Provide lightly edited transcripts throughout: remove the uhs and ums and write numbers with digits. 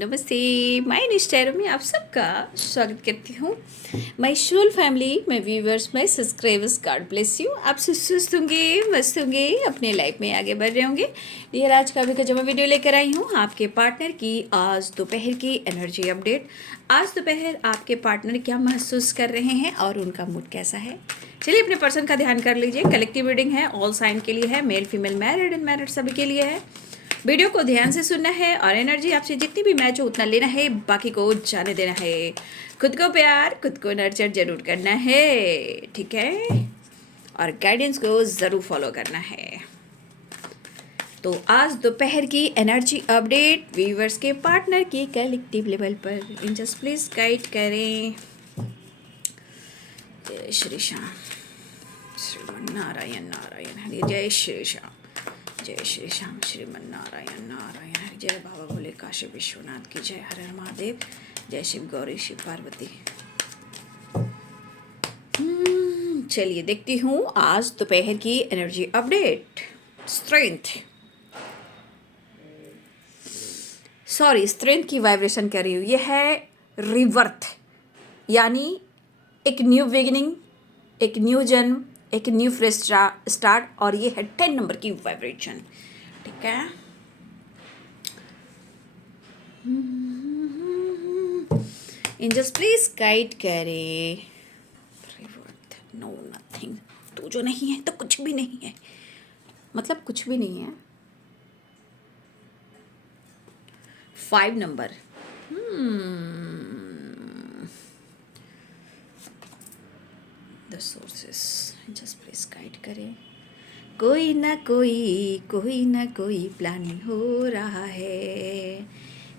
नमस्ते। माय निष्ठैरों में आप सबका स्वागत करती हूँ। My soul family, my viewers, my subscribers, God bless you. आप सुस्त होंगे, मस्त होंगे, अपने लाइफ में आगे बढ़ रहे होंगे। ये आज का भी का जमा वीडियो लेकर आई हूँ आपके पार्टनर की आज दोपहर की एनर्जी अपडेट। आज दोपहर आपके पार्टनर क्या महसूस कर रहे हैं और उनका मूड कैसा है। चलिए अपने पर्सन का ध्यान कर लीजिए। कलेक्टिव रीडिंग है, ऑल साइन के लिए है, male female, married and married सभी के लिए है। वीडियो को ध्यान से सुनना है और एनर्जी आपसे जितनी भी मैच हो उतना लेना है, बाकी को जाने देना है। खुद को प्यार, खुद को नर्चर जरूर करना है, ठीक है, और गाइडेंस को ज़रूर फॉलो करना है। तो आज दोपहर की एनर्जी अपडेट व्यूवर्स के पार्टनर की कलेक्टिव लेवल पर एंजल्स प्लीज गाइड करें। जय श्री श्याम, श्रीमन नारायण नारायण हरि, जय श्री श्याम, जय श्री श्याम, श्रीमन नारायण नारायण हरि। जय बाबा भोले काशी विश्वनाथ की जय। हर हर महादेव। जय शिव गौरी, शिव पार्वती। चलिए देखती हूँ आज दोपहर की एनर्जी अपडेट। स्ट्रेंथ की वाइब्रेशन कर रही हूँ। यह है रिवर्थ, यानी एक न्यू बिगिनिंग, एक न्यू जन्म, एक न्यू फ्रेश स्टार्ट, और ये है 10 नंबर की वाइब्रेशन, ठीक है। एंजल्स प्लीज गाइड करे। नो नथिंग, तो जो नहीं है तो कुछ भी नहीं है, मतलब कुछ भी नहीं है। 5 number, the sources just please guide करें। कोई ना कोई प्लानिंग हो रहा है,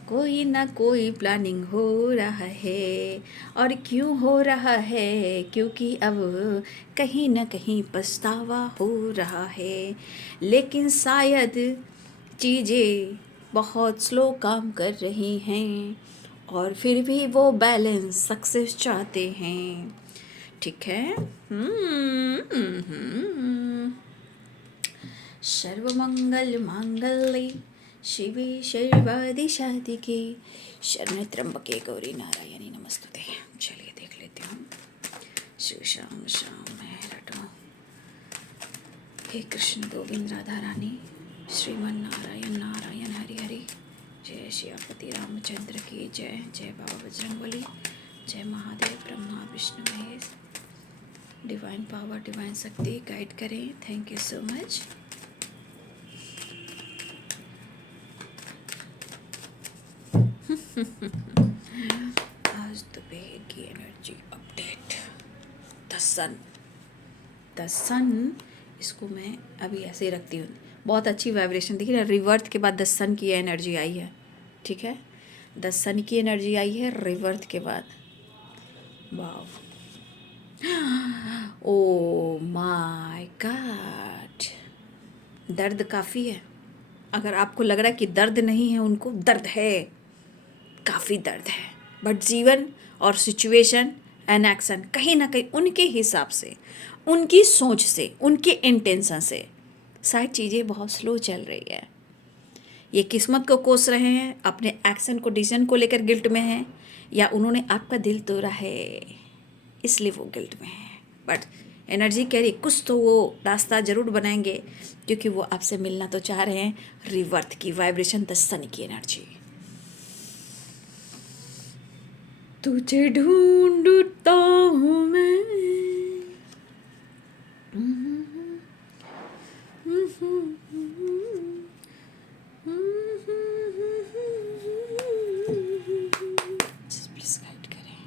कोई ना कोई प्लानिंग हो रहा है। और क्यों हो रहा है? क्योंकि अब कहीं ना कहीं पछतावा हो रहा है, लेकिन शायद चीज़ें बहुत स्लो काम कर रही हैं और फिर भी वो बैलेंस सक्सेस चाहते हैं, ठीक है। सर्वमंगल मांगल्ये शिवे सर्वादि साधिके शरण्ये त्र्यंबके गौरी नारायणी नमस्तुते। चलिए देख लेते हूँ। शिव श्याम श्याम मैं रटो, हे कृष्ण गोविंद राधा रानी, श्रीमन नारायण नारायण हरि हरि। जय श्रीपति रामचंद्र की जय। जय बाबा बजरंगबली, जय Mahadev, Brahma Vishnu Mahesh. Divine power, divine शक्ति गाइड करें। Thank you so much. आज दोपहर की एनर्जी अपडेट। द सन, इसको मैं अभी ऐसे ही रखती हूँ। बहुत अच्छी वाइब्रेशन देखिए ना, रिवर्थ के बाद द सन की एनर्जी आई है, ठीक है। द सन की एनर्जी आई है रिवर्थ के बाद। वाव, ओ माय गॉड, दर्द काफ़ी है। अगर आपको लग रहा है कि दर्द नहीं है, उनको दर्द है, काफ़ी दर्द है। बट जीवन और सिचुएशन एंड एक्शन कहीं ना कहीं उनके हिसाब से, उनकी सोच से, उनके इंटेंशन से शायद चीज़ें बहुत स्लो चल रही है। ये किस्मत को कोस रहे हैं, अपने एक्शन को, डिसीजन को लेकर गिल्ट में हैं, या उन्होंने आपका दिल तोड़ा है इसलिए वो गिल्ट में है। बट एनर्जी कह रही कुछ तो वो रास्ता ज़रूर बनाएंगे, क्योंकि वो आपसे मिलना तो चाह रहे हैं। रिवर्थ की वाइब्रेशन, द सन की एनर्जी। तुझे ढूंढता हूँ मैं, प्लीज गाइड करें।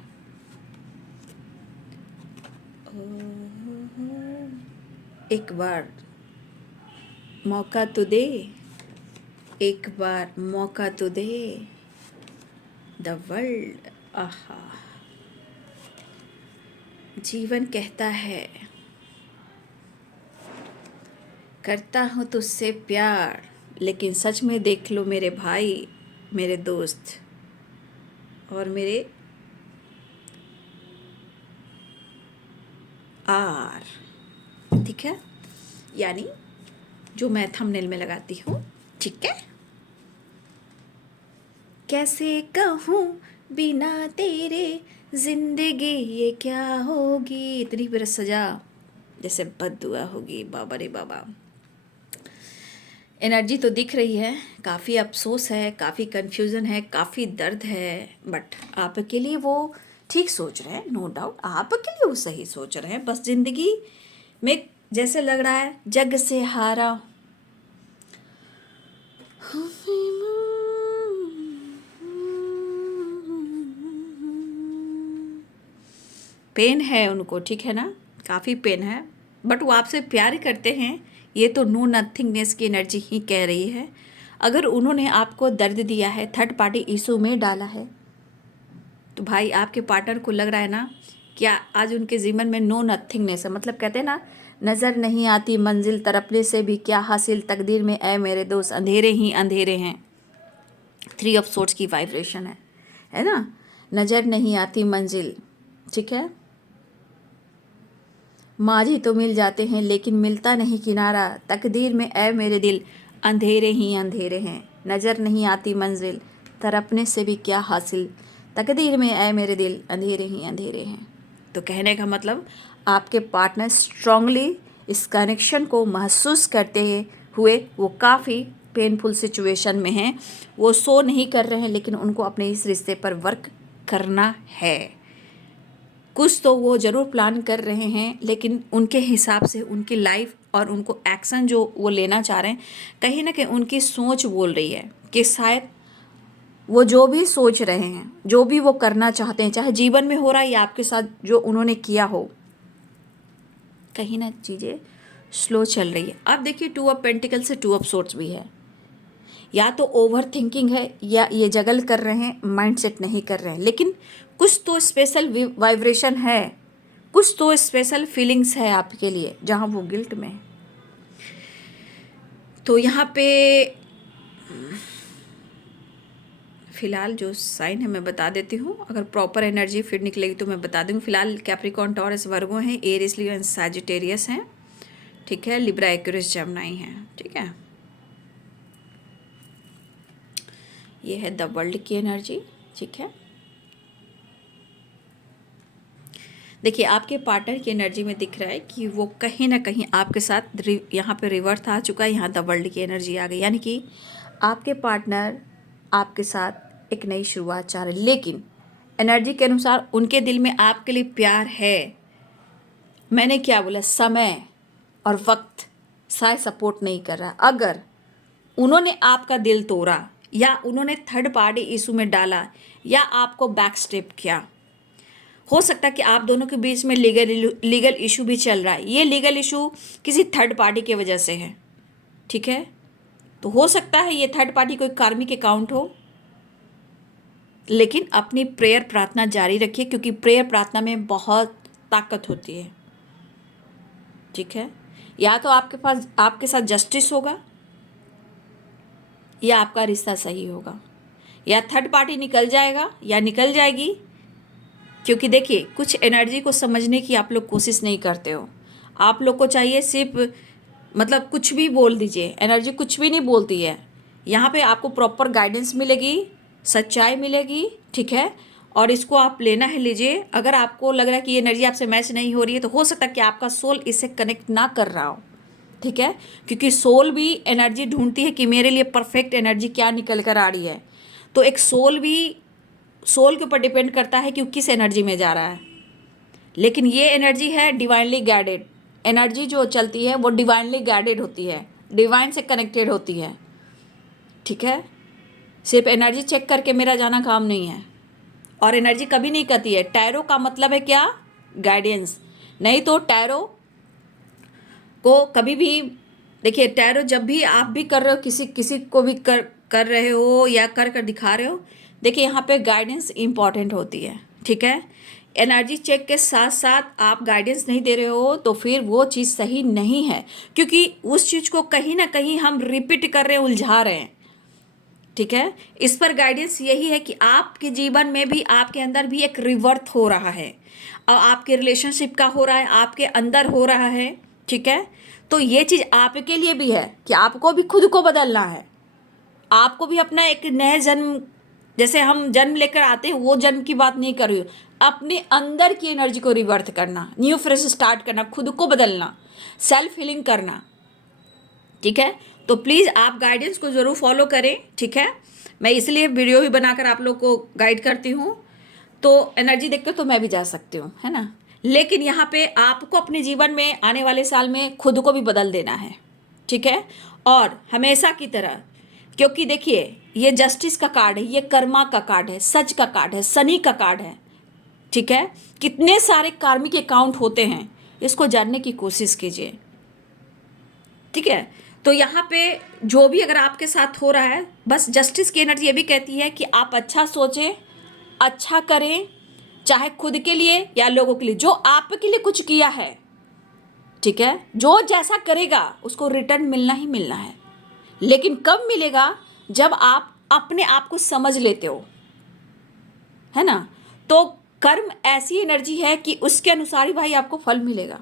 एक बार मौका तो दे, एक बार मौका तो दे, द वर्ल्ड। आहा, जीवन कहता है करता हूँ तुझसे प्यार, लेकिन सच में देख लो मेरे भाई, मेरे दोस्त और मेरे आर, ठीक है, यानी जो मैं थंबनेल में लगाती हूँ, ठीक है। कैसे कहूँ बिना तेरे जिंदगी ये क्या होगी, इतनी बरस सजा जैसे बद्दुआ होगी। बाबा रे बाबा, एनर्जी तो दिख रही है, काफ़ी अफसोस है, काफ़ी कन्फ्यूज़न है, काफ़ी दर्द है, बट आपके लिए वो ठीक सोच रहे हैं, नो डाउट आपके लिए वो सही सोच रहे हैं। बस ज़िंदगी में जैसे लग रहा है जग से हारा। पेन है उनको, ठीक है ना, काफ़ी पेन है, बट वो आपसे प्यार करते हैं। ये तो नो नथिंगनेस की एनर्जी ही कह रही है। अगर उन्होंने आपको दर्द दिया है, थर्ड पार्टी इशू में डाला है, तो भाई आपके पार्टनर को लग रहा है ना क्या आज उनके जीवन में नो नथिंगनेस है। मतलब कहते हैं ना, नज़र नहीं आती मंजिल तरपने से भी क्या हासिल, तकदीर में ऐ मेरे दोस्त अंधेरे ही अंधेरे हैं। 3 ऑफ सोर्ड्स की वाइब्रेशन है ना। नज़र नहीं आती मंजिल, ठीक है, माझी तो मिल जाते हैं लेकिन मिलता नहीं किनारा, तकदीर में ऐ मेरे दिल अंधेरे ही अंधेरे हैं। नज़र नहीं आती मंजिल तरपने से भी क्या हासिल, तकदीर में ऐ मेरे दिल अंधेरे ही अंधेरे हैं। तो कहने का मतलब आपके पार्टनर स्ट्रांगली इस कनेक्शन को महसूस करते हुए वो काफ़ी पेनफुल सिचुएशन में हैं। वो सो नहीं कर रहे हैं, लेकिन उनको अपने इस रिश्ते पर वर्क करना है। कुछ तो वो ज़रूर प्लान कर रहे हैं, लेकिन उनके हिसाब से उनकी लाइफ और उनको एक्शन जो वो लेना चाह रहे हैं, कहीं ना कहीं उनकी सोच बोल रही है कि शायद वो जो भी सोच रहे हैं, जो भी वो करना चाहते हैं, चाहे जीवन में हो रहा है या आपके साथ जो उन्होंने किया हो, कहीं ना चीज़ें स्लो चल रही है। अब देखिए 2 ऑफ पेंटिकल से 2 ऑफ सोर्ड्स भी है। या तो ओवर थिंकिंग है या ये जगल कर रहे हैं, माइंड सेट नहीं कर रहे हैं, लेकिन कुछ तो स्पेशल वाइब्रेशन है, कुछ तो स्पेशल फीलिंग्स है आपके लिए जहाँ वो गिल्ट में है। तो यहाँ पे फ़िलहाल जो साइन है मैं बता देती हूँ, अगर प्रॉपर एनर्जी फिर निकलेगी तो मैं बता दूँगी। फिलहाल कैप्रिकॉर्न, टॉरस, वर्गो हैं, एरिस, लियो एंड सैजिटेरियस हैं, ठीक है, लिब्रा, एक्वेरियस, जेमिनी हैं, ठीक है। ये है द वर्ल्ड की एनर्जी, ठीक है। देखिए आपके पार्टनर की एनर्जी में दिख रहा है कि वो कहीं ना कहीं आपके साथ यहाँ पे रिवर्स आ चुका है, यहाँ द वर्ल्ड की एनर्जी आ गई, यानी कि आपके पार्टनर आपके साथ एक नई शुरुआत चाह रहे, लेकिन एनर्जी के अनुसार उनके दिल में आपके लिए प्यार है। मैंने क्या बोला, समय और वक्त शायद सपोर्ट नहीं कर रहा। अगर उन्होंने आपका दिल तोड़ा या उन्होंने थर्ड पार्टी इशू में डाला या आपको बैक स्टेप किया, हो सकता है कि आप दोनों के बीच में लीगल इशू भी चल रहा है। ये लीगल इशू किसी थर्ड पार्टी की वजह से है, ठीक है। तो हो सकता है ये थर्ड पार्टी कोई कार्मिक अकाउंट हो, लेकिन अपनी प्रेयर प्रार्थना जारी रखिए, क्योंकि प्रेयर प्रार्थना में बहुत ताकत होती है, ठीक है। या तो आपके पास आपके साथ जस्टिस होगा या आपका रिश्ता सही होगा, या थर्ड पार्टी निकल जाएगा या निकल जाएगी। क्योंकि देखिए कुछ एनर्जी को समझने की आप लोग कोशिश नहीं करते हो। आप लोग को चाहिए सिर्फ मतलब कुछ भी बोल दीजिए, एनर्जी कुछ भी नहीं बोलती है। यहाँ पे आपको प्रॉपर गाइडेंस मिलेगी, सच्चाई मिलेगी, ठीक है। और इसको आप लेना है, लीजिए। अगर आपको लग रहा है कि ये एनर्जी आपसे मैच नहीं हो रही है, तो हो सकता है कि आपका सोल इससे कनेक्ट ना कर रहा हो, ठीक है। क्योंकि सोल भी एनर्जी ढूंढती है कि मेरे लिए परफेक्ट एनर्जी क्या निकल कर आ रही है। तो एक सोल भी सोल के ऊपर डिपेंड करता है कि वो किस एनर्जी में जा रहा है। लेकिन ये एनर्जी है डिवाइनली गाइडेड एनर्जी, जो चलती है वो डिवाइनली गाइडेड होती है, डिवाइन से कनेक्टेड होती है, ठीक है। सिर्फ एनर्जी चेक करके मेरा जाना काम नहीं है। और एनर्जी कभी नहीं कहती है, टैरो का मतलब है क्या, गाइडेंस। नहीं तो टैरो को कभी भी, देखिए टैरो जब भी आप भी कर रहे हो, किसी को भी कर रहे हो या कर दिखा रहे हो, देखिए यहाँ पे गाइडेंस इंपॉर्टेंट होती है, ठीक है। एनर्जी चेक के साथ साथ आप गाइडेंस नहीं दे रहे हो तो फिर वो चीज़ सही नहीं है, क्योंकि उस चीज़ को कहीं ना कहीं हम रिपीट कर रहे हैं, उलझा रहे हैं, ठीक है। इस पर गाइडेंस यही है कि आपके जीवन में भी, आपके अंदर भी एक रिवर्थ हो रहा है, और आपके रिलेशनशिप का हो रहा है, आपके अंदर हो रहा है, ठीक है। तो ये चीज़ आपके लिए भी है कि आपको भी खुद को बदलना है, आपको भी अपना एक नए जन्म जैसे हम जन्म लेकर आते हैं वो जन्म की बात नहीं कर रही हूँ, अपने अंदर की एनर्जी को रिवर्थ करना, न्यू फ्रेश स्टार्ट करना, खुद को बदलना, सेल्फ हीलिंग करना। ठीक है, तो प्लीज़ आप गाइडेंस को ज़रूर फॉलो करें। ठीक है, मैं इसलिए वीडियो भी बनाकर आप लोग को गाइड करती हूँ, तो एनर्जी देखकर तो मैं भी जा सकती हूँ, है ना। लेकिन यहाँ पे आपको अपने जीवन में आने वाले साल में खुद को भी बदल देना है। ठीक है, और हमेशा की तरह, क्योंकि देखिए ये जस्टिस का कार्ड है, ये कर्मा का कार्ड है, सच का कार्ड है, शनि का कार्ड है। ठीक है, कितने सारे कार्मिक अकाउंट होते हैं, इसको जानने की कोशिश कीजिए। ठीक है, तो यहाँ पे जो भी अगर आपके साथ हो रहा है, बस जस्टिस की एनर्जी ये भी कहती है कि आप अच्छा सोचें, अच्छा करें, चाहे खुद के लिए या लोगों के लिए, जो आपके लिए कुछ किया है। ठीक है, जो जैसा करेगा उसको रिटर्न मिलना ही मिलना है, लेकिन कब मिलेगा, जब आप अपने आप को समझ लेते हो, है ना। तो कर्म ऐसी एनर्जी है कि उसके अनुसार ही भाई आपको फल मिलेगा,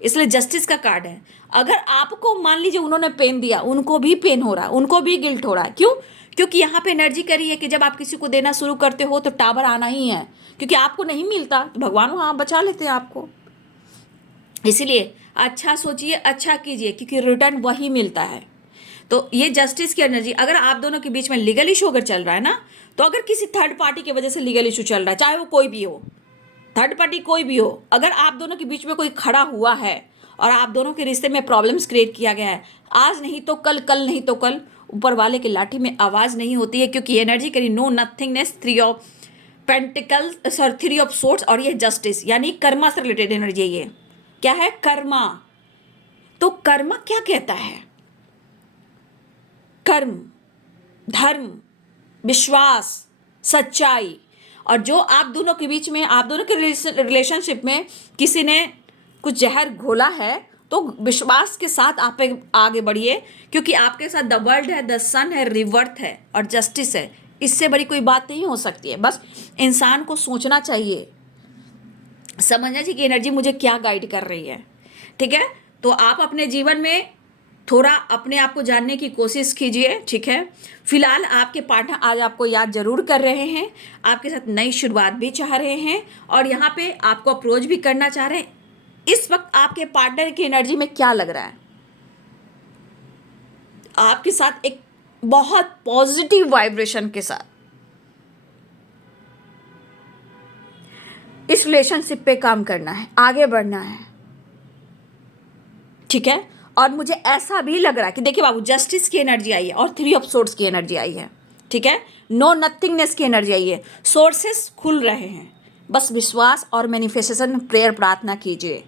इसलिए जस्टिस का कार्ड है। अगर आपको मान लीजिए उन्होंने पेन दिया, उनको भी पेन हो रहा है, उनको भी गिल्ट हो रहा है, क्यों? क्योंकि यहाँ पे एनर्जी करी है कि जब आप किसी को देना शुरू करते हो तो टावर आना ही है, क्योंकि आपको नहीं मिलता तो भगवान वहाँ बचा लेते हैं आपको। इसीलिए अच्छा सोचिए, अच्छा कीजिए, क्योंकि रिटर्न वही मिलता है। तो ये जस्टिस की एनर्जी, अगर आप दोनों के बीच में लीगल इशू अगर चल रहा है ना, तो अगर किसी थर्ड पार्टी की वजह से लीगल इशू चल रहा है, चाहे वो कोई भी हो, थर्ड पार्टी कोई भी हो, अगर आप दोनों के बीच में कोई खड़ा हुआ है और आप दोनों के रिश्ते में प्रॉब्लम्स क्रिएट किया गया है, आज नहीं तो कल, कल नहीं तो कल, ऊपर वाले की लाठी में आवाज़ नहीं होती है, क्योंकि एनर्जी करी नो नथिंगनेस, 3 ऑफ सोर्ट्स, और ये जस्टिस यानी कर्मा से रिलेटेड एनर्जी है। ये क्या है? कर्मा। तो कर्मा क्या कहता है? कर्म, धर्म, विश्वास, सच्चाई। और जो आप दोनों के बीच में, आप दोनों के रिलेशनशिप में किसी ने कुछ जहर घोला है, तो विश्वास के साथ आप आगे बढ़िए, क्योंकि आपके साथ द वर्ल्ड है, द सन है, रिवर्थ है और जस्टिस है। इससे बड़ी कोई बात नहीं हो सकती है। बस इंसान को सोचना चाहिए, समझना चाहिए कि एनर्जी मुझे क्या गाइड कर रही है। ठीक है, तो आप अपने जीवन में थोड़ा अपने आप को जानने की कोशिश कीजिए। ठीक है, फिलहाल आपके पार्टनर आज आपको याद जरूर कर रहे हैं, आपके साथ नई शुरुआत भी चाह रहे हैं, और यहाँ पे आपको अप्रोच भी करना चाह रहे हैं। इस वक्त आपके पार्टनर की एनर्जी में क्या लग रहा है? आपके साथ एक बहुत पॉजिटिव वाइब्रेशन के साथ इस रिलेशनशिप पे काम करना है, आगे बढ़ना है। ठीक है, और मुझे ऐसा भी लग रहा है कि देखिए बाबू, जस्टिस की एनर्जी आई है और 3 ऑफ सोर्ट्स की एनर्जी आई है। ठीक है, नो नथिंगनेस की एनर्जी आई है, सोर्सेस खुल रहे हैं। बस विश्वास और मैनिफेस्टेशन, प्रेयर, प्रार्थना कीजिए,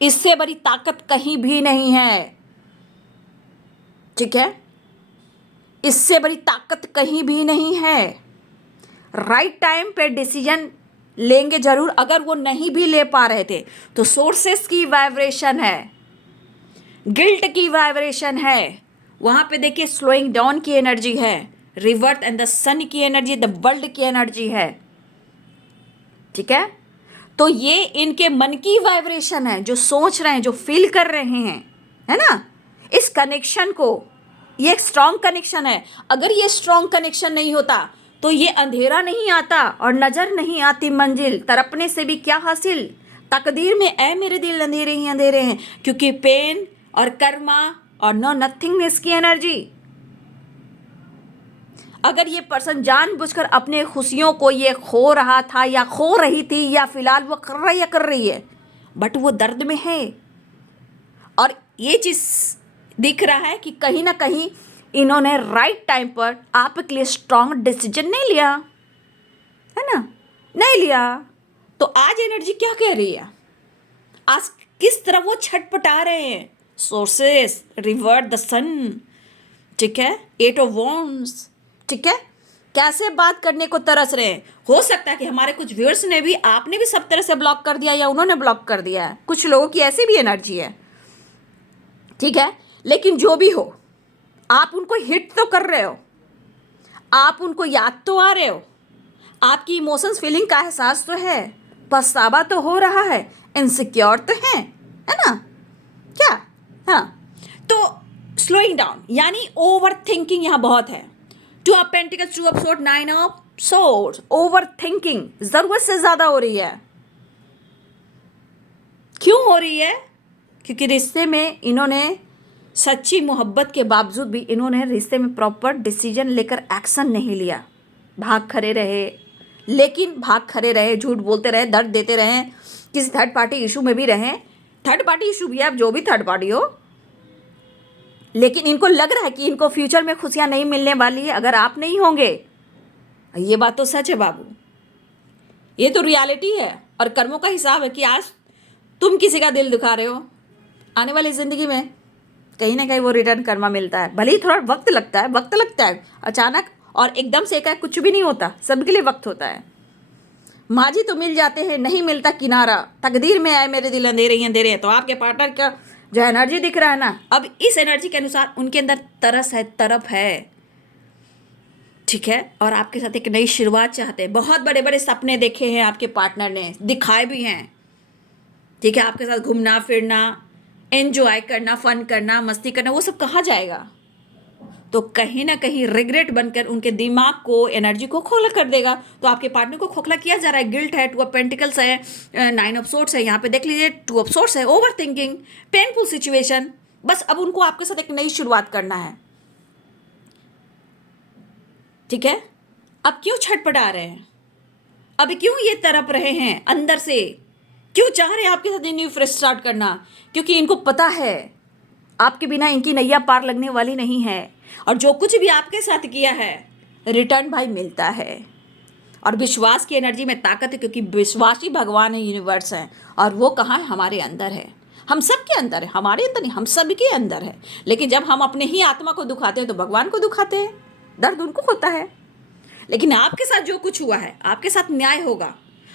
इससे बड़ी ताकत कहीं भी नहीं है। ठीक है, इससे बड़ी ताकत कहीं भी नहीं है। राइट टाइम पे डिसीजन लेंगे जरूर, अगर वो नहीं भी ले पा रहे थे तो सोर्सेस की वाइब्रेशन है, गिल्ट की वाइब्रेशन है, वहां पे देखिए स्लोइंग डाउन की एनर्जी है, रिवर्थ एंड द सन की एनर्जी, द वर्ल्ड की एनर्जी है। ठीक है, तो ये इनके मन की वाइब्रेशन है, जो सोच रहे हैं, जो फील कर रहे हैं, है ना। इस कनेक्शन को, ये एक स्ट्रॉन्ग कनेक्शन है। अगर ये स्ट्रॉन्ग कनेक्शन नहीं होता तो ये अंधेरा नहीं आता और नजर नहीं आती मंजिल, तड़पने से भी क्या हासिल, तकदीर में ऐ मेरे दिल अंधेरे ही अंधेरे हैं, क्योंकि पेन और कर्मा और नो नथिंगनेस की एनर्जी। अगर ये पर्सन जानबूझकर अपने खुशियों को ये खो रहा था या खो रही थी, या फिलहाल वो कर रहा या कर रही है, बट वो दर्द में है, और ये चीज़ दिख रहा है कि कहीं ना कहीं इन्होंने राइट टाइम पर आपके लिए स्ट्रॉन्ग डिसीजन नहीं लिया, है ना, नहीं लिया। तो आज एनर्जी क्या कह रही है? आज किस तरह वो छटपटा रहे हैं? सोर्सेस, रिवर्ट, द सन। ठीक है, 8 ऑफ वॉन्ड्स। ठीक है, कैसे बात करने को तरस रहे हैं। हो सकता है कि हमारे कुछ व्यूअर्स ने भी, आपने भी सब तरह से ब्लॉक कर दिया या उन्होंने ब्लॉक कर दिया है। कुछ लोगों की ऐसी भी एनर्जी है। ठीक है, लेकिन जो भी हो, आप उनको हिट तो कर रहे हो, आप उनको याद तो आ रहे हो, आपकी इमोशंस, फीलिंग का एहसास तो है, पछतावा तो हो रहा है, इनसिक्योर तो है ना, क्या? हाँ, तो स्लोइंग डाउन यानी ओवर थिंकिंग यहाँ बहुत है। 2 of pentacles, 2 of sword, 9 of source over thinking ज़रूरत से ज़्यादा हो रही है। क्यों हो रही है? क्योंकि रिश्ते में इन्होंने सच्ची मोहब्बत के बावजूद भी इन्होंने रिश्ते में प्रॉपर डिसीजन लेकर एक्शन नहीं लिया। भाग खड़े रहे, लेकिन भाग खड़े रहे, झूठ बोलते रहे, दर्द देते रहे, किसी थर्ड पार्टी इशू में भी रहें। थर्ड पार्टी इशू भी है, अब जो भी थर्ड पार्टी हो, लेकिन इनको लग रहा है कि इनको फ्यूचर में खुशियाँ नहीं मिलने वाली है अगर आप नहीं होंगे। ये बात तो सच है बाबू, ये तो रियलिटी है और कर्मों का हिसाब है कि आज तुम किसी का दिल दुखा रहे हो, आने वाली ज़िंदगी में कहीं ना कहीं वो रिटर्न कर्मा मिलता है। भले ही थोड़ा वक्त लगता है अचानक और एकदम से एकाएक कुछ भी नहीं होता, सबके लिए वक्त होता है। माझी तो मिल जाते हैं, नहीं मिलता किनारा, तकदीर में आए मेरे दिल अंधेरे ही अंधेरे हैं। तो आपके पार्टनर का जो एनर्जी दिख रहा है ना, अब इस एनर्जी के अनुसार उनके अंदर तरस है, तरफ है, ठीक है, और आपके साथ एक नई शुरुआत चाहते हैं। बहुत बड़े बड़े सपने देखे हैं आपके पार्टनर ने, दिखाए भी हैं, ठीक है। आपके साथ घूमना फिरना, एंजॉय करना, फन करना, मस्ती करना, वो सब कहाँ जाएगा? तो कहीं ना कहीं रिग्रेट बनकर उनके दिमाग को, एनर्जी को खोखला कर देगा। तो आपके पार्टनर को खोखला किया जा रहा है। गिल्ट है, 2 ऑफ पेंटिकल्स है, 9 ऑफ सोर्ड्स है, यहाँ पे देख लीजिए 2 ऑफ सोर्ड्स है, ओवर थिंकिंग, पेनफुल सिचुएशन। बस अब उनको आपके साथ एक नई शुरुआत करना है, ठीक है। अब क्यों छटपटा रहे हैं? अभी क्यों ये तड़प रहे हैं अंदर से? क्यों चाह रहे हैं आपके साथ न्यू फ्रेश स्टार्ट करना? क्योंकि इनको पता है आपके बिना इनकी नैया पार लगने वाली नहीं है, और जो कुछ भी आपके साथ किया है रिटर्न भाई मिलता है। और विश्वास की एनर्जी में ताकत है, क्योंकि विश्वासी भगवान है, यूनिवर्स है, और वो कहाँ है? हमारे अंदर है, हम सब के अंदर है, हमारे अंदर नहीं, हम सब के अंदर है। लेकिन जब हम अपने ही आत्मा को दुखाते हैं तो भगवान को दुखाते हैं, दर्द उनको होता है। लेकिन आपके साथ जो कुछ हुआ है, आपके साथ न्याय होगा।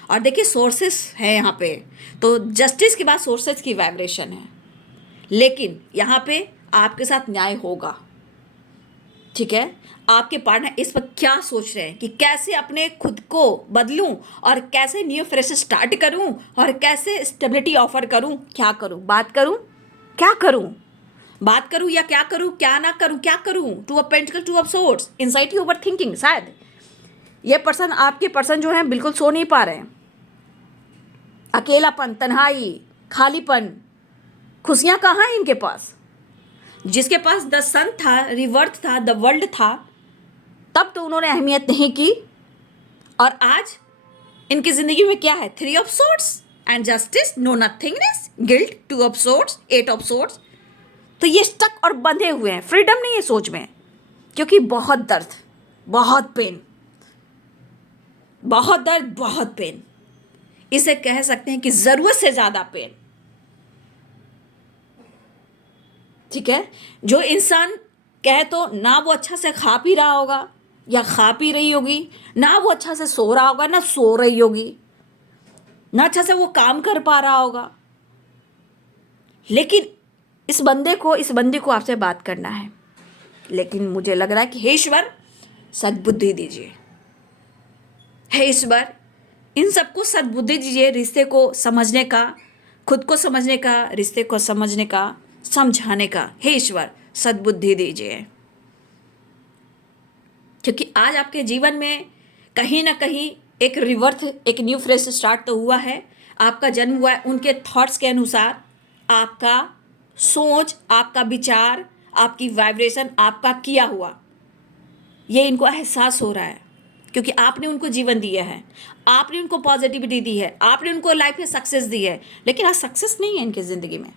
और देखिए सोर्सेस है यहाँ पे, तो जस्टिस के बाद सोर्सेस की वाइब्रेशन है, लेकिन यहाँ पे आपके साथ न्याय होगा, ठीक है। आपके पार्टनर इस वक्त क्या सोच रहे हैं कि कैसे अपने खुद को बदलूं और कैसे न्यू फ्रेश स्टार्ट करूं और कैसे स्टेबिलिटी ऑफर करूं, क्या करूं, बात करूं, क्या करूं, बात करूं या क्या करूं, क्या ना करूं, क्या करूं। 2 of pentacle, 2 of swords, anxiety, over thinking. शायद ये पर्सन, आपके पर्सन जो है बिल्कुल सो नहीं पा रहे हैं, अकेलापन, तन्हाई, खालीपन, खुशियां कहाँ हैं इनके पास? जिसके पास द सन था, रिवर्थ था, द वर्ल्ड था, तब तो उन्होंने अहमियत नहीं की। और आज इनकी जिंदगी में क्या है? 3 of swords and justice, no nothingness, guilt, 2 of swords, 8 of swords. तो ये स्टक और बंधे हुए हैं, फ्रीडम नहीं है सोच में, क्योंकि बहुत दर्द, बहुत पेन, बहुत दर्द, बहुत पेन। इसे कह सकते हैं कि जरूरत से ज्यादा पेन, ठीक है। जो इंसान कहे तो ना वो अच्छा से खा पी रहा होगा या खा पी रही होगी, ना वो अच्छा से सो रहा होगा ना सो रही होगी, ना अच्छा से वो काम कर पा रहा होगा, लेकिन इस बंदे को आपसे बात करना है। लेकिन मुझे लग रहा है कि हे ईश्वर सद्बुद्धि दीजिए, हे ईश्वर इन सबको सद्बुद्धि दीजिए, रिश्ते को समझने का, खुद को समझने का, रिश्ते को समझने का, समझाने का। हे ईश्वर सद्बुद्धि दीजिए, क्योंकि आज आपके जीवन में कहीं ना कहीं एक रिवर्थ, एक न्यू फ्रेश स्टार्ट तो हुआ है। आपका जन्म हुआ है उनके थॉट्स के अनुसार, आपका सोच, आपका विचार, आपकी वाइब्रेशन, आपका किया हुआ, ये इनको एहसास हो रहा है, क्योंकि आपने उनको जीवन दिया है, आपने उनको पॉजिटिविटी दी है, आपने उनको लाइफ में सक्सेस दी है। लेकिन आज सक्सेस नहीं है इनकी ज़िंदगी में,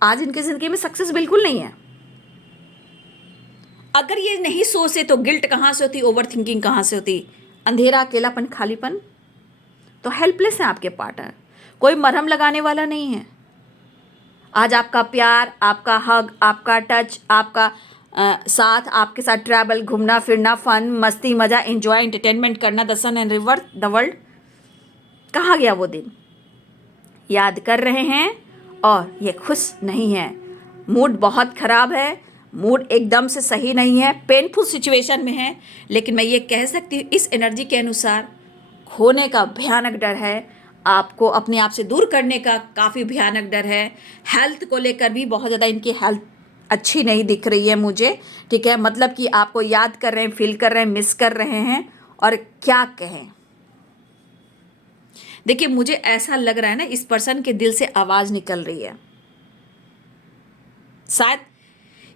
आज इनकी ज़िंदगी में सक्सेस बिल्कुल नहीं है। अगर ये नहीं सोचे तो गिल्ट कहाँ से होती, ओवर थिंकिंग कहाँ से होती, अंधेरा, अकेलापन, खालीपन। तो हेल्पलेस है आपके पार्टनर, कोई मरहम लगाने वाला नहीं है। आज आपका प्यार, आपका हग, आपका टच, आपका साथ, आपके साथ ट्रैवल, घूमना फिरना, फन, मस्ती, मज़ा, एंजॉय, एंटरटेनमेंट करना, the sun and river, the world, कहाँ गया वो दिन? याद कर रहे हैं और ये खुश नहीं है, मूड बहुत ख़राब है, मूड एकदम से सही नहीं है, पेनफुल सिचुएशन में है। लेकिन मैं ये कह सकती हूँ इस एनर्जी के अनुसार खोने का भयानक डर है, आपको अपने आप से दूर करने का काफ़ी भयानक डर है। हेल्थ को लेकर भी बहुत ज़्यादा इनकी हेल्थ अच्छी नहीं दिख रही है मुझे, ठीक है। मतलब कि आपको याद कर रहे हैं, फील कर रहे हैं, मिस कर रहे हैं, और क्या कहें। देखिए मुझे ऐसा लग रहा है ना, इस पर्सन के दिल से आवाज़ निकल रही है। शायद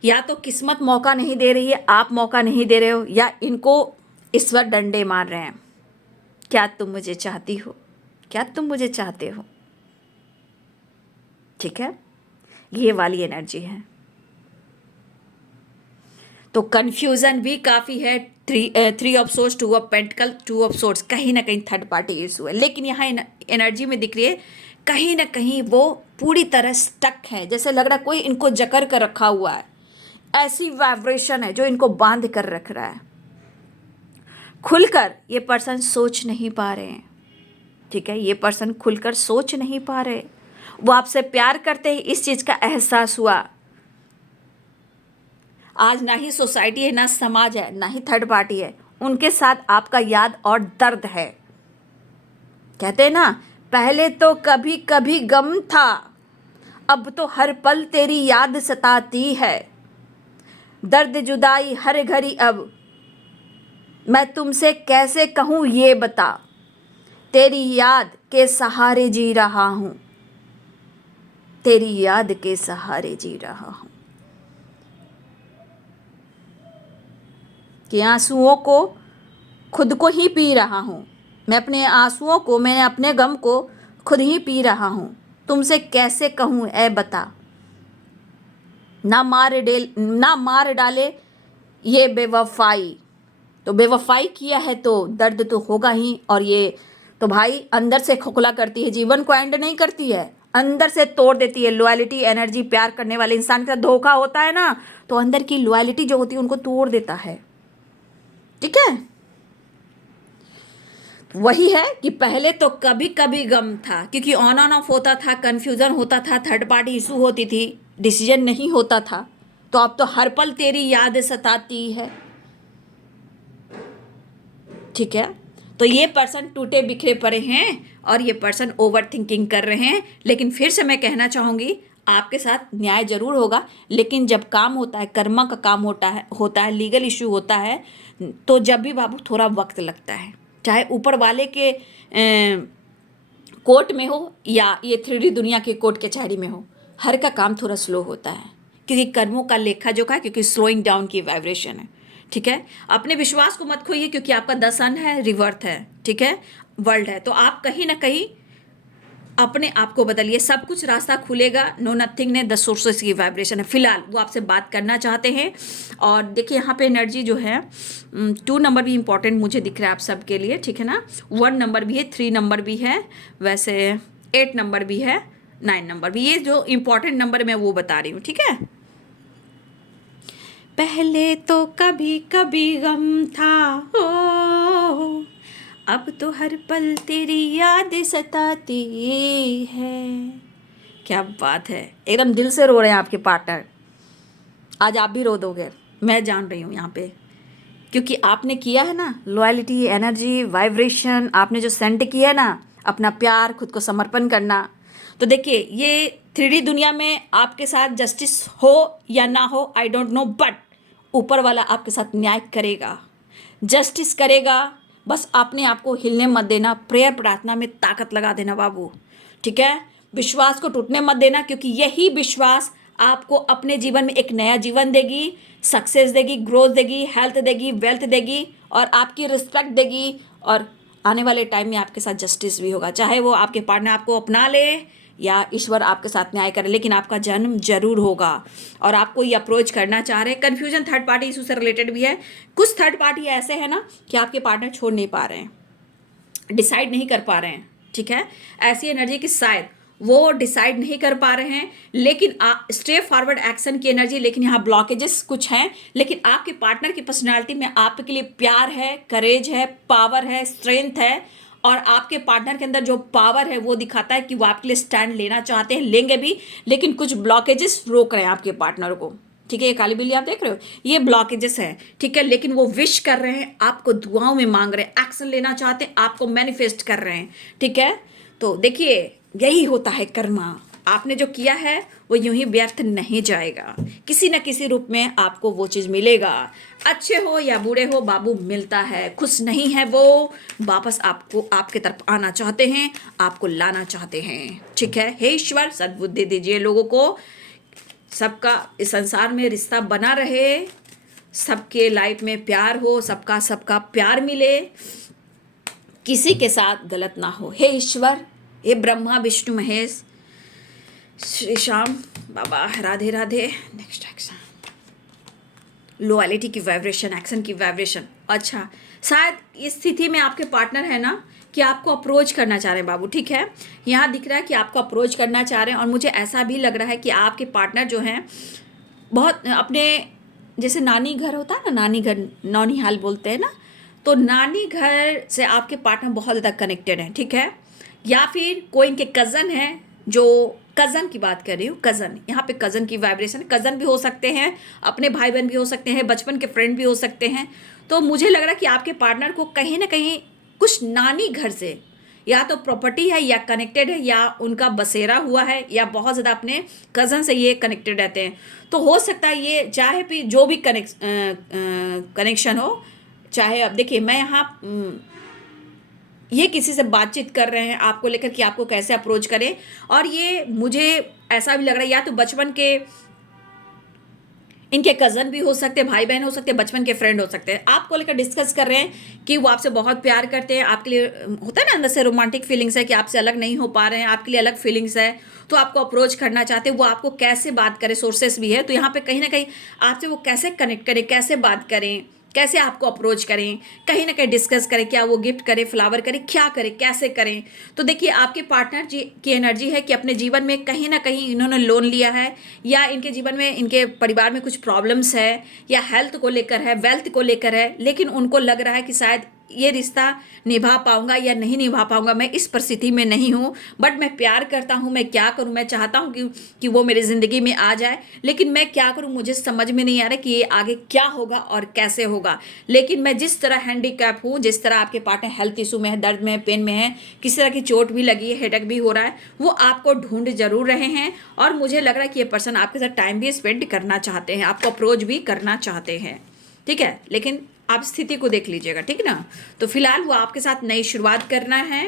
या तो किस्मत मौका नहीं दे रही है, आप मौका नहीं दे रहे हो, या इनको ईश्वर डंडे मार रहे हैं। क्या तुम मुझे चाहती हो? क्या तुम मुझे चाहते हो? ठीक है, ये वाली एनर्जी है। तो कंफ्यूजन भी काफ़ी है। Three of source, two of pentacle, two of source, कहीं ना कहीं थर्ड पार्टी इशू है। लेकिन यहाँ एनर्जी में दिख रही है कहीं ना कहीं वो पूरी तरह स्टक है, जैसे लग रहा है कोई इनको जकड़ कर रखा हुआ है। ऐसी वाइब्रेशन है जो इनको बांध कर रख रहा है। खुलकर ये पर्सन सोच नहीं पा रहे हैं, ठीक है। ये पर्सन खुलकर सोच नहीं पा रहे। वो आपसे प्यार करते ही इस चीज़ का एहसास हुआ। आज ना ही सोसाइटी है, ना समाज है, ना ही थर्ड पार्टी है, उनके साथ आपका याद और दर्द है। कहते हैं ना, पहले तो कभी कभी गम था, अब तो हर पल तेरी याद सताती है। दर्द जुदाई हर घड़ी, अब मैं तुमसे कैसे कहूँ ये बता। तेरी याद के सहारे जी रहा हूँ, तेरी याद के सहारे जी रहा हूँ। कि आंसुओं को खुद को ही पी रहा हूँ, मैं अपने आंसुओं को, मैंने अपने गम को खुद ही पी रहा हूँ। तुमसे कैसे कहूँ ऐ बता, ना मार डाले ये बेवफाई। तो बेवफाई किया है तो दर्द तो होगा ही। और ये तो भाई अंदर से खोखला करती है, जीवन को एंड नहीं करती है, अंदर से तोड़ देती है। लॉयल्टी एनर्जी, प्यार करने वाले इंसान के साथ धोखा होता है ना, तो अंदर की लॉयल्टी जो होती है उनको तोड़ देता है, ठीक है। वही है कि पहले तो कभी कभी गम था, क्योंकि ऑन ऑफ होता था, कंफ्यूजन होता था, थर्ड पार्टी इशू होती थी, डिसीजन नहीं होता था। तो अब तो हर पल तेरी याद सताती है, ठीक है। तो ये पर्सन टूटे बिखरे पड़े हैं और ये पर्सन ओवर थिंकिंग कर रहे हैं। लेकिन फिर से मैं कहना चाहूँगी, आपके साथ न्याय जरूर होगा, लेकिन जब काम होता है, कर्मा का काम होता है, लीगल इशू होता है, तो जब भी बाबू थोड़ा वक्त लगता है। चाहे ऊपर वाले के कोर्ट में हो या ये 3D दुनिया के कोर्ट कचहरी में हो, हर का काम थोड़ा स्लो होता है, क्योंकि कर्मों का लेखा जोखा है, क्योंकि स्लोइंग डाउन की वाइब्रेशन है, ठीक है। अपने विश्वास को मत खोइए, क्योंकि आपका द सन है, रिवर्थ है, ठीक है, वर्ल्ड है। तो आप कहीं ना कहीं अपने आप को बदलिए, सब कुछ रास्ता खुलेगा। नो नथिंग ने द सोर्सेस की वाइब्रेशन है। फिलहाल वो आपसे बात करना चाहते हैं। और देखिए यहाँ पे एनर्जी जो है, 2 नंबर भी इंपॉर्टेंट मुझे दिख रहा है आप सबके लिए, ठीक है ना। 1 नंबर भी है, 3 नंबर भी है, वैसे 8 नंबर भी है, 9 नंबर भी। ये जो इंपॉर्टेंट नंबर मैं वो बता रही हूँ, ठीक है। पहले तो कभी कभी गम था, हो अब तो हर पल तेरी याद सताती है। क्या बात है, एकदम दिल से रो रहे हैं आपके पार्टनर। आज आप भी रो दोगे, मैं जान रही हूँ यहाँ पे, क्योंकि आपने किया है ना लॉयल्टी, एनर्जी, वाइब्रेशन, आपने जो सेंड किया है ना, अपना प्यार, खुद को समर्पण करना। तो देखिए ये 3D दुनिया में आपके साथ जस्टिस हो या ना हो, आई डोंट नो, बट ऊपर वाला आपके साथ न्याय करेगा, जस्टिस करेगा। बस अपने आप को हिलने मत देना, प्रेयर प्रार्थना में ताकत लगा देना बाबू, ठीक है। विश्वास को टूटने मत देना, क्योंकि यही विश्वास आपको अपने जीवन में एक नया जीवन देगी, सक्सेस देगी, ग्रोथ देगी, हेल्थ देगी, वेल्थ देगी, और आपकी रिस्पेक्ट देगी। और आने वाले टाइम में आपके साथ जस्टिस भी होगा, चाहे वो आपके पार्टनर आपको अपना ले या ईश्वर आपके साथ न्याय करे, लेकिन आपका जन्म जरूर होगा। और आपको ये अप्रोच करना चाह रहे हैं। कन्फ्यूजन थर्ड पार्टी इशू से रिलेटेड भी है। कुछ थर्ड पार्टी ऐसे है ना कि आपके पार्टनर छोड़ नहीं पा रहे हैं, डिसाइड नहीं कर पा रहे हैं, ठीक है। ऐसी एनर्जी कि शायद वो डिसाइड नहीं कर पा रहे हैं, लेकिन स्टे फॉरवर्ड एक्शन की एनर्जी। लेकिन यहाँ ब्लॉकेजेस कुछ हैं, लेकिन आपके पार्टनर की पर्सनालिटी में आपके लिए प्यार है, करेज है, पावर है, स्ट्रेंथ है। और आपके पार्टनर के अंदर जो पावर है वो दिखाता है कि वो आपके लिए स्टैंड लेना चाहते हैं, लेंगे भी। लेकिन कुछ ब्लॉकेजेस रोक रहे हैं आपके पार्टनर को, ठीक है। ये काली बिल्ली आप देख रहे हो, ये ब्लॉकेजेस है, ठीक है। लेकिन वो विश कर रहे हैं, आपको दुआओं में मांग रहे हैं, एक्शन लेना चाहते हैं, आपको मैनिफेस्ट कर रहे हैं, ठीक है। तो देखिए यही होता है कर्मा, आपने जो किया है वो यूं ही व्यर्थ नहीं जाएगा, किसी न किसी रूप में आपको वो चीज़ मिलेगा। अच्छे हो या बुरे हो, बाबू मिलता है। खुश नहीं है वो, वापस आपको आपके तरफ आना चाहते हैं, आपको लाना चाहते हैं। ठीक है, हे ईश्वर सद्बुद्धि दीजिए लोगों को, सबका इस संसार में रिश्ता बना रहे, सबके लाइफ में प्यार हो, सबका सबका प्यार मिले, किसी के साथ गलत ना हो। हे ईश्वर, हे ब्रह्मा विष्णु महेश, श्री श्याम बाबा, राधे राधे। नेक्स्ट एक्शन, लोयलिटी की वाइब्रेशन, एक्शन की वाइब्रेशन। अच्छा, शायद इस स्थिति में आपके पार्टनर है ना कि आपको अप्रोच करना चाह रहे हैं बाबू। ठीक है, यहाँ दिख रहा है कि आपको अप्रोच करना चाह रहे हैं, और मुझे ऐसा भी लग रहा है कि आपके पार्टनर जो हैं बहुत अपने, जैसे नानी घर होता है ना, नानी घर नौनिहाल बोलते हैं ना, तो नानी घर से आपके पार्टनर बहुत ज़्यादा कनेक्टेड हैं। ठीक है, या फिर कोई इनके कज़न है, जो कज़न की बात कर रही हूँ, कज़न, यहाँ पे कज़न की वाइब्रेशन, कज़न भी हो सकते हैं, अपने भाई बहन भी हो सकते हैं, बचपन के फ्रेंड भी हो सकते हैं। तो मुझे लग रहा है कि आपके पार्टनर को कहीं ना कहीं कुछ नानी घर से या तो प्रॉपर्टी है, या कनेक्टेड है, या उनका बसेरा हुआ है, या बहुत ज़्यादा अपने कज़न से ये कनेक्टेड रहते हैं। तो हो सकता है ये चाहे भी जो भी कनेक्शन हो, चाहे अब देखिए मैं यहाँ ये किसी से बातचीत कर रहे हैं आपको लेकर कि आपको कैसे अप्रोच करें, और ये मुझे ऐसा भी लग रहा है या तो बचपन के इनके कज़न भी हो सकते हैं, भाई बहन हो सकते हैं, बचपन के फ्रेंड हो सकते हैं, आपको लेकर डिस्कस कर रहे हैं कि वो आपसे बहुत प्यार करते हैं, आपके लिए होता है ना अंदर से रोमांटिक फीलिंग्स है कि आपसे अलग नहीं हो पा रहे हैं, आपके लिए अलग फीलिंग्स है, तो आपको अप्रोच करना चाहते हैं। वो आपको कैसे बात करें, सोर्सेस भी है, तो यहाँ पे कहीं ना कहीं आपसे वो कैसे कनेक्ट करें, कैसे बात करें, कैसे आपको अप्रोच करें, कहीं ना कहीं डिस्कस करें, क्या वो गिफ्ट करें, फ्लावर करें, क्या करें, कैसे करें। तो देखिए आपके पार्टनर जी की एनर्जी है कि अपने जीवन में कहीं ना कहीं इन्होंने लोन लिया है, या इनके जीवन में, इनके परिवार में कुछ प्रॉब्लम्स है, या हेल्थ को लेकर है, वेल्थ को लेकर है, लेकिन उनको लग रहा है कि शायद ये रिश्ता निभा पाऊंगा या नहीं निभा पाऊंगा, मैं इस परिस्थिति में नहीं हूँ, बट मैं प्यार करता हूँ, मैं क्या करूँ, मैं चाहता हूँ कि वो मेरी ज़िंदगी में आ जाए, लेकिन मैं क्या करूँ, मुझे समझ में नहीं आ रहा कि ये आगे क्या होगा और कैसे होगा। लेकिन मैं जिस तरह हैंडीकैप हूँ, जिस तरह आपके पार्टनर हेल्थ इशू में है, दर्द में है, पेन में है, किसी तरह की चोट भी लगी है, हेडेक भी हो रहा है, वो आपको ढूंढ जरूर रहे हैं, और मुझे लग रहा है कि ये पर्सन आपके साथ टाइम भी स्पेंड करना चाहते हैं, आपको अप्रोच भी करना चाहते हैं। ठीक है, लेकिन आप स्थिति को देख लीजिएगा, ठीक ना। तो फिलहाल वो आपके साथ नई शुरुआत करना है।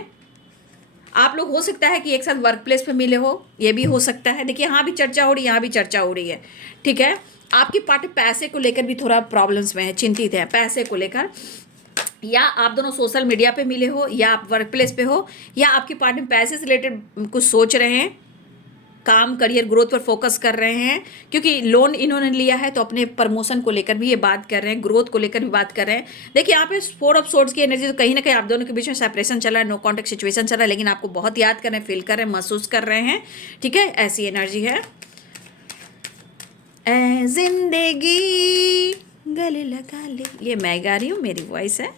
आप लोग हो सकता है कि एक साथ वर्क प्लेस पे मिले हो, ये भी हो सकता है। देखिए यहाँ भी चर्चा हो रही है, यहाँ भी चर्चा हो रही है। ठीक है, आपकी पार्टी पैसे को लेकर भी थोड़ा प्रॉब्लम्स में है, चिंतित है पैसे को लेकर, या आप दोनों सोशल मीडिया पे मिले हो, या आप वर्क प्लेस पे हो, या आपकी पार्टी पैसे से रिलेटेड कुछ सोच रहे हैं, काम करियर ग्रोथ पर फोकस कर रहे हैं, क्योंकि लोन इन्होंने लिया है, तो अपने प्रमोशन को लेकर भी ये बात कर रहे हैं, ग्रोथ को लेकर भी बात कर रहे हैं। देखिए यहाँ पे 4 ऑफ सोर्ड्स की एनर्जी, तो कहीं ना कहीं आप दोनों के बीच में सेपरेशन चल रहा है, नो कॉन्टेक्ट सिचुएशन चल रहा है, लेकिन आपको बहुत याद कर रहे हैं, फील कर रहे हैं, महसूस कर रहे हैं। ठीक है, ऐसी एनर्जी है। ए जिंदगी गले लगा ले, ये मैं गा रही हूँ, मेरी वॉइस है।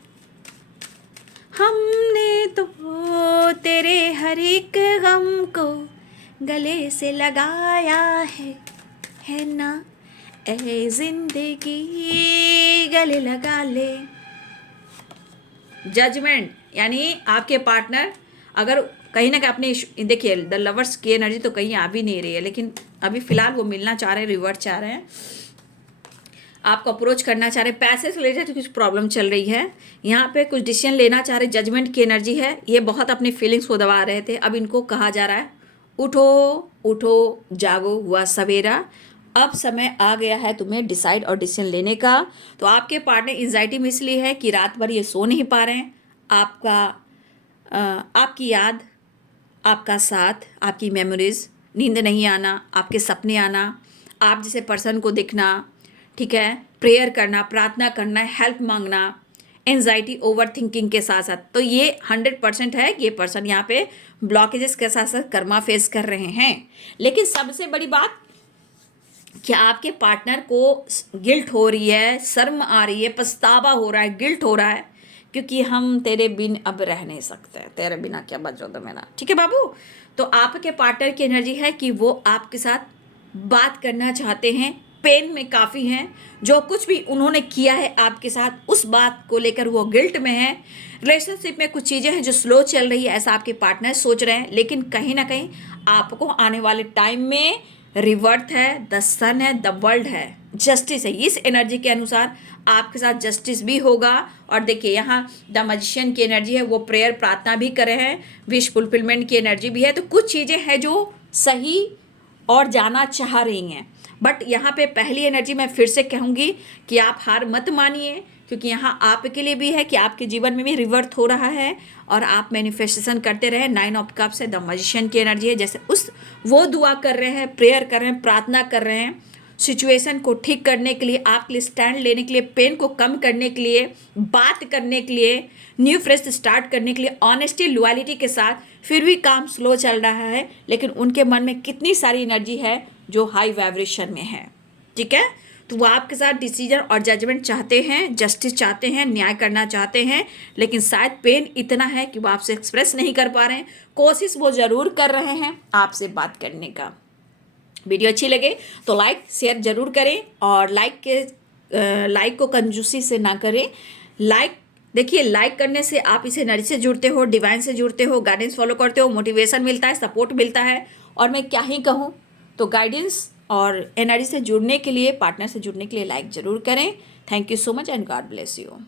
हमने तो तेरे हर एक गम को गले से लगाया है ना, ए जिंदगी गले लगा ले। जजमेंट, यानी आपके पार्टनर अगर कहीं ना कहीं अपने, देखिए द लवर्स की एनर्जी तो कहीं आ भी नहीं रही है, लेकिन अभी फिलहाल वो मिलना चाह रहे हैं, रिवर्ट चाह रहे हैं, आपको अप्रोच करना चाह रहे हैं, पैसे से रिलेटेड कुछ प्रॉब्लम चल रही है, यहाँ पे कुछ डिसीजन लेना चाह रहे, जजमेंट की एनर्जी है, ये बहुत अपनी फीलिंग्स को दबा रहे थे, अब इनको कहा जा रहा है उठो उठो, जागो, हुआ सवेरा, अब समय आ गया है तुम्हें डिसाइड और डिसीजन लेने का। तो आपके पार्टनर एंजाइटी में इसलिए है कि रात भर ये सो नहीं पा रहे हैं, आपकी याद, आपका साथ, आपकी मेमोरीज, नींद नहीं आना, आपके सपने आना, आप जैसे पर्सन को दिखना, ठीक है, प्रेयर करना, प्रार्थना करना, हेल्प मांगना, एंजाइटी, ओवर थिंकिंग के साथ साथ, तो ये 100% है कि ये पर्सन यहाँ पे ब्लॉकेजेस के साथ साथ कर्मा फेस कर रहे हैं। लेकिन सबसे बड़ी बात, क्या आपके पार्टनर को गिल्ट हो रही है, शर्म आ रही है, पछतावा हो रहा है, गिल्ट हो रहा है, क्योंकि हम तेरे बिन अब रह नहीं सकते, तेरे बिना क्या बचो तो मेरा। ठीक है बाबू, तो आपके पार्टनर की एनर्जी है कि वो आपके साथ बात करना चाहते हैं, पेन में काफ़ी हैं, जो कुछ भी उन्होंने किया है आपके साथ उस बात को लेकर वो गिल्ट में है। रिलेशनशिप में कुछ चीज़ें हैं जो स्लो चल रही है, ऐसा आपके पार्टनर सोच रहे हैं, लेकिन कहीं ना कहीं आपको आने वाले टाइम में रिवर्थ है, द सन है, द वर्ल्ड है, जस्टिस है। इस एनर्जी के अनुसार आपके साथ जस्टिस भी होगा। और देखिए यहाँ द मैजिशियन की एनर्जी है, वो प्रेयर प्रार्थना भी करे हैं, विश फुलफिलमेंट की एनर्जी भी है। तो कुछ चीज़ें हैं जो सही और जाना चाह रही हैं, बट यहाँ पे पहली एनर्जी मैं फिर से कहूँगी कि आप हार मत मानिए, क्योंकि यहाँ आपके लिए भी है कि आपके जीवन में भी रिवर्थ हो रहा है और आप मैनिफेस्टेशन करते रहे। 9 ऑफ कप्स है, द मैजिशियन की एनर्जी है, जैसे उस वो दुआ कर रहे हैं, प्रेयर कर रहे हैं, प्रार्थना कर रहे हैं सिचुएशन को ठीक करने के लिए, आपके लिए स्टैंड लेने के लिए, पेन को कम करने के लिए, बात करने के लिए, न्यू फ्रेश स्टार्ट करने के लिए, ऑनेस्टी लॉयल्टी के साथ। फिर भी काम स्लो चल रहा है, लेकिन उनके मन में कितनी सारी एनर्जी है जो हाई वाइब्रेशन में है। ठीक है, तो वो आपके साथ डिसीजन और जजमेंट चाहते हैं, जस्टिस चाहते हैं, न्याय करना चाहते हैं, लेकिन शायद पेन इतना है कि वो आपसे एक्सप्रेस नहीं कर पा रहे हैं। कोशिश वो ज़रूर कर रहे हैं आपसे बात करने का। वीडियो अच्छी लगे तो लाइक शेयर ज़रूर करें, और लाइक को कंजूसी से ना करें। लाइक देखिए, लाइक करने से आप इस एनर्जी से जुड़ते हो, डिवाइन से जुड़ते हो, गाइडेंस फॉलो करते हो, मोटिवेशन मिलता है, सपोर्ट मिलता है। और मैं क्या ही कहूँ, तो गाइडेंस और एनर्जी से जुड़ने के लिए, पार्टनर से जुड़ने के लिए लाइक ज़रूर करें। Thank you so much and God bless you.